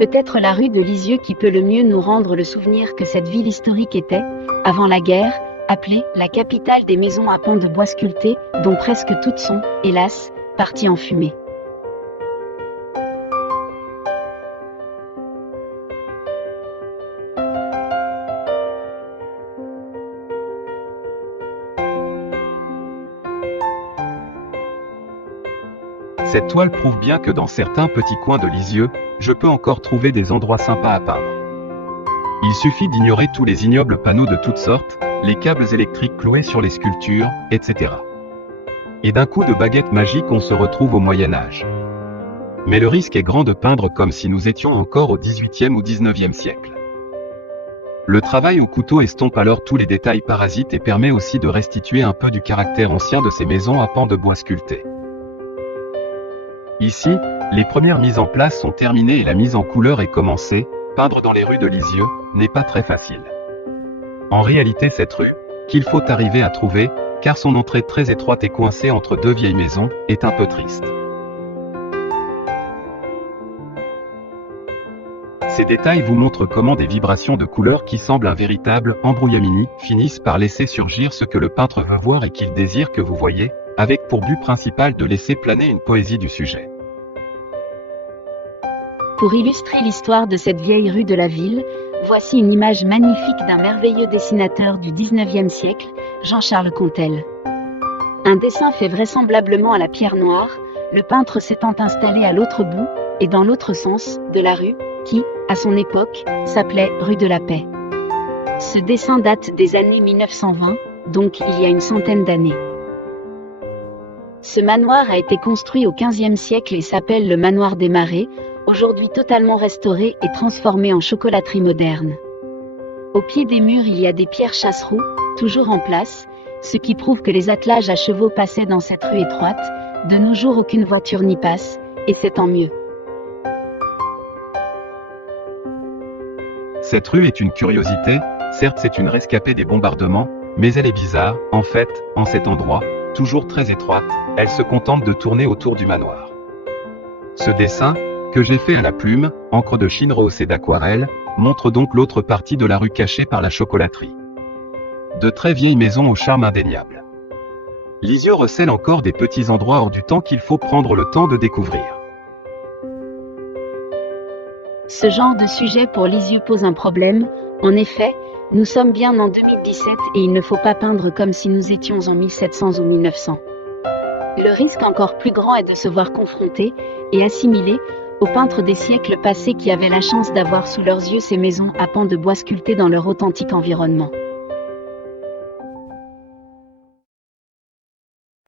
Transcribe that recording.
Peut-être la rue de Lisieux qui peut le mieux nous rendre le souvenir que cette ville historique était, avant la guerre, appelée la capitale des maisons à pans de bois sculptés, dont presque toutes sont, hélas, parties en fumée. Cette toile prouve bien que dans certains petits coins de Lisieux, je peux encore trouver des endroits sympas à peindre. Il suffit d'ignorer tous les ignobles panneaux de toutes sortes, les câbles électriques cloués sur les sculptures, etc. Et d'un coup de baguette magique on se retrouve au Moyen-Âge. Mais le risque est grand de peindre comme si nous étions encore au XVIIIe ou XIXe siècle. Le travail au couteau estompe alors tous les détails parasites et permet aussi de restituer un peu du caractère ancien de ces maisons à pans de bois sculptés. Ici, les premières mises en place sont terminées et la mise en couleur est commencée. Peindre dans les rues de Lisieux n'est pas très facile. En réalité cette rue, qu'il faut arriver à trouver, car son entrée très étroite et coincée entre deux vieilles maisons, est un peu triste. Ces détails vous montrent comment des vibrations de couleurs qui semblent un véritable embrouillamini finissent par laisser surgir ce que le peintre veut voir et qu'il désire que vous voyez, avec pour but principal de laisser planer une poésie du sujet. Pour illustrer l'histoire de cette vieille rue de la ville, voici une image magnifique d'un merveilleux dessinateur du XIXe siècle, Jean-Charles Contel. Un dessin fait vraisemblablement à la pierre noire, le peintre s'étant installé à l'autre bout, et dans l'autre sens, de la rue, qui, à son époque, s'appelait rue de la Paix. Ce dessin date des années 1920, donc il y a une centaine d'années. Ce manoir a été construit au XVe siècle et s'appelle le manoir des Marais, aujourd'hui totalement restauré et transformé en chocolaterie moderne. Au pied des murs il y a des pierres chasse-roue, toujours en place, ce qui prouve que les attelages à chevaux passaient dans cette rue étroite. De nos jours aucune voiture n'y passe, et c'est tant mieux. Cette rue est une curiosité, certes c'est une rescapée des bombardements, mais elle est bizarre, en fait, en cet endroit, toujours très étroite, elle se contente de tourner autour du manoir. Ce dessin, que j'ai fait à la plume, encre de Chine rehaussée d'aquarelle, montre donc l'autre partie de la rue cachée par la chocolaterie. De très vieilles maisons au charme indéniable. Lisieux recèle encore des petits endroits hors du temps qu'il faut prendre le temps de découvrir. Ce genre de sujet pour Lisieux pose un problème, en effet, nous sommes bien en 2017 et il ne faut pas peindre comme si nous étions en 1700 ou 1900. Le risque encore plus grand est de se voir confronté, et assimilé, aux peintres des siècles passés qui avaient la chance d'avoir sous leurs yeux ces maisons à pans de bois sculptés dans leur authentique environnement.